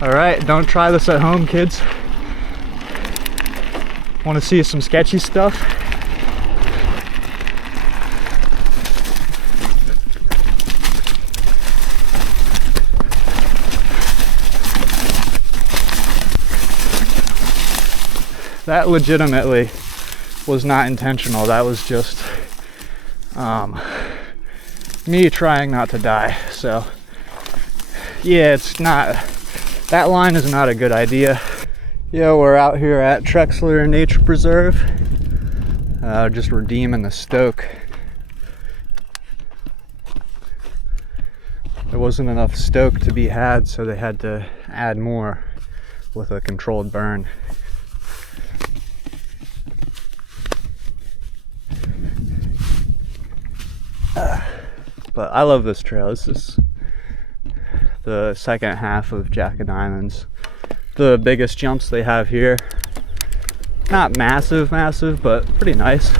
All right, don't try this at home, kids. Want to see some sketchy stuff? That legitimately was not intentional. That was just me trying not to die. So yeah, it's not, that line is not a good idea. Yeah, we're out here at Trexler Nature Preserve, just redeeming the stoke. There wasn't enough stoke to be had, so they had to add more with a controlled burn. But I love this trail. This is the second half of Jack of Diamonds. The biggest jumps they have here. Not massive, but pretty nice.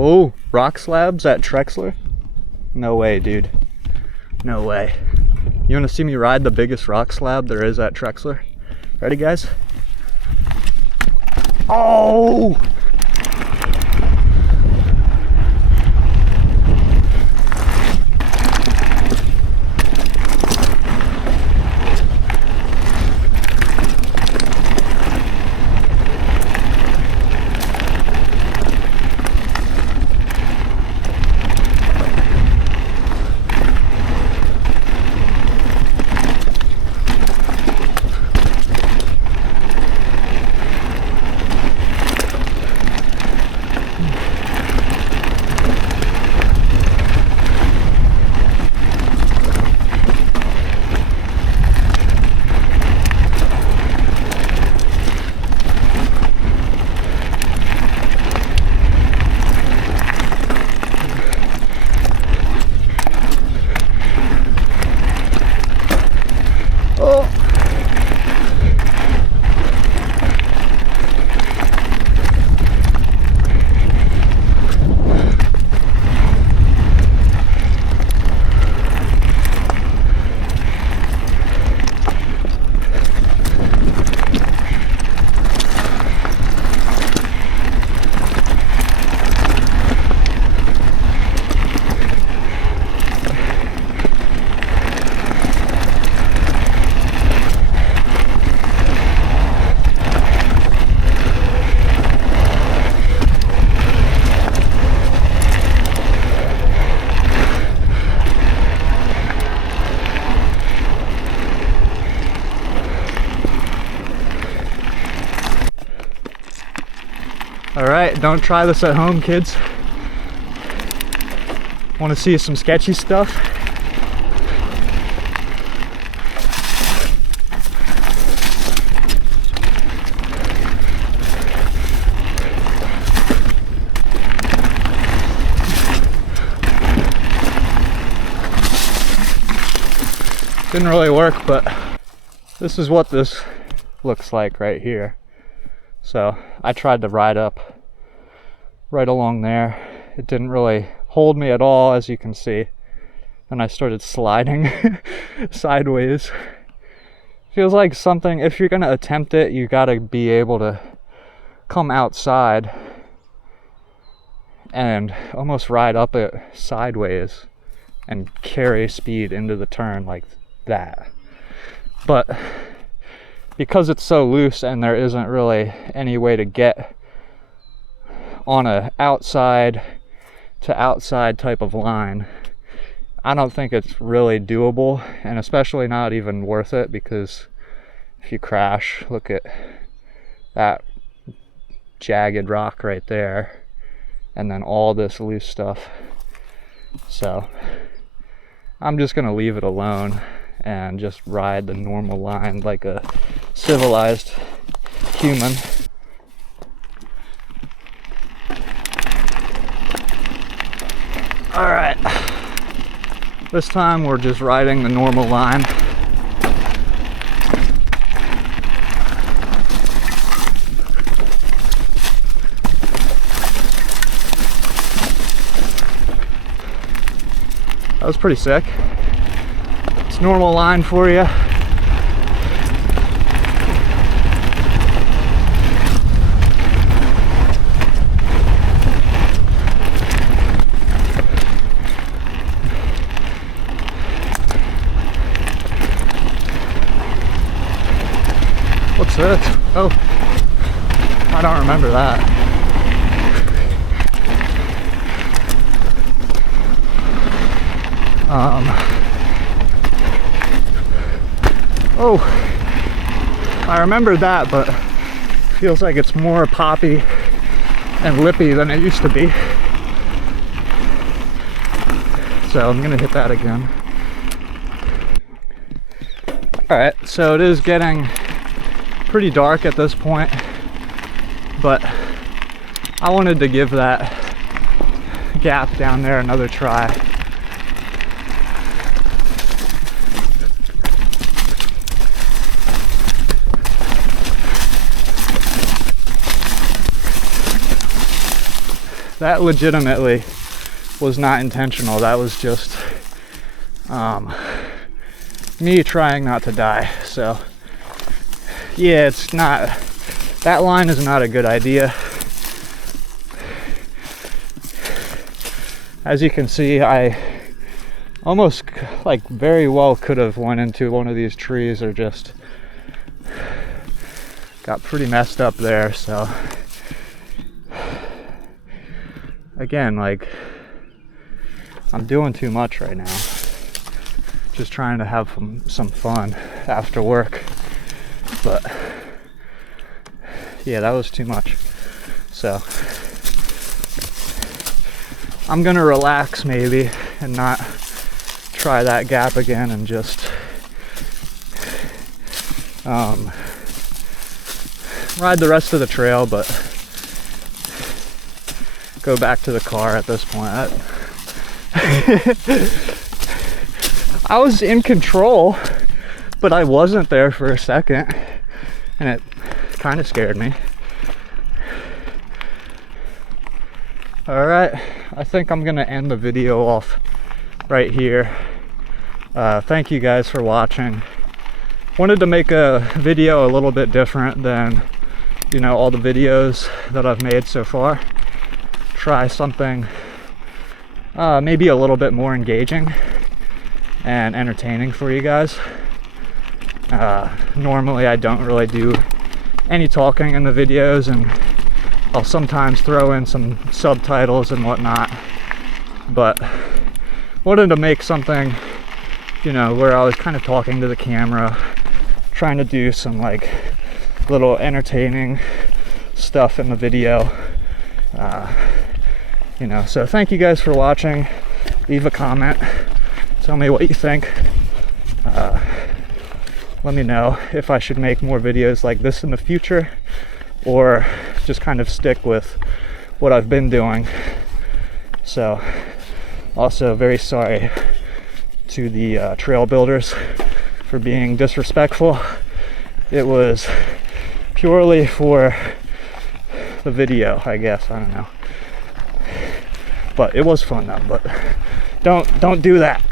Oh, rock slabs at Trexler? No way, dude. No way. You wanna see me ride the biggest rock slab there is at Trexler? Ready, guys? Oh! All right, don't try this at home, kids. Want to see some sketchy stuff? Didn't really work, but this is what this looks like right here. So I tried to ride up right along there. It didn't really hold me at all, as you can see. Then I started sliding sideways. Feels like something, if you're gonna attempt it, you gotta be able to come outside and almost ride up it sideways and carry speed into the turn like that. But because it's so loose and there isn't really any way to get on a outside to outside type of line, I don't think it's really doable, and especially not even worth it, because if you crash, look at that jagged rock right there and then all this loose stuff. So I'm just gonna leave it alone and just ride the normal line like a civilized human. All right, this time we're just riding the normal line. That was pretty sick. It's normal line for you. What's this? Oh, I don't remember that. Oh, I remember that, but feels like it's more poppy and lippy than it used to be. So I'm gonna hit that again. All right, so it is getting pretty dark at this point, but I wanted to give that gap down there another try. that legitimately was not intentional. That was just me trying not to die. So yeah, it's not, that line is not a good idea. As you can see, I almost like very well could have went into one of these trees or just got pretty messed up there. So again, like, I'm doing too much right now. Just trying to have some fun after work. But yeah, that was too much. So I'm gonna relax maybe and not try that gap again and just ride the rest of the trail, but go back to the car at this point. I was in control, but I wasn't there for a second, and it kind of scared me. All right, I think I'm gonna end the video off right here. Thank you guys for watching. Wanted to make a video a little bit different than, you know, all the videos that I've made so far. Try something maybe a little bit more engaging and entertaining for you guys. Normally I don't really do any talking in the videos, and I'll sometimes throw in some subtitles and whatnot, but wanted to make something, you know, where I was kind of talking to the camera, trying to do some like little entertaining stuff in the video. You know, so thank you guys for watching. Leave a comment, tell me what you think. Let me know if I should make more videos like this in the future, or just kind of stick with what I've been doing. So also very sorry to the trail builders for being disrespectful. It was purely for the video, I guess. I don't know, but it was fun though. But don't do that.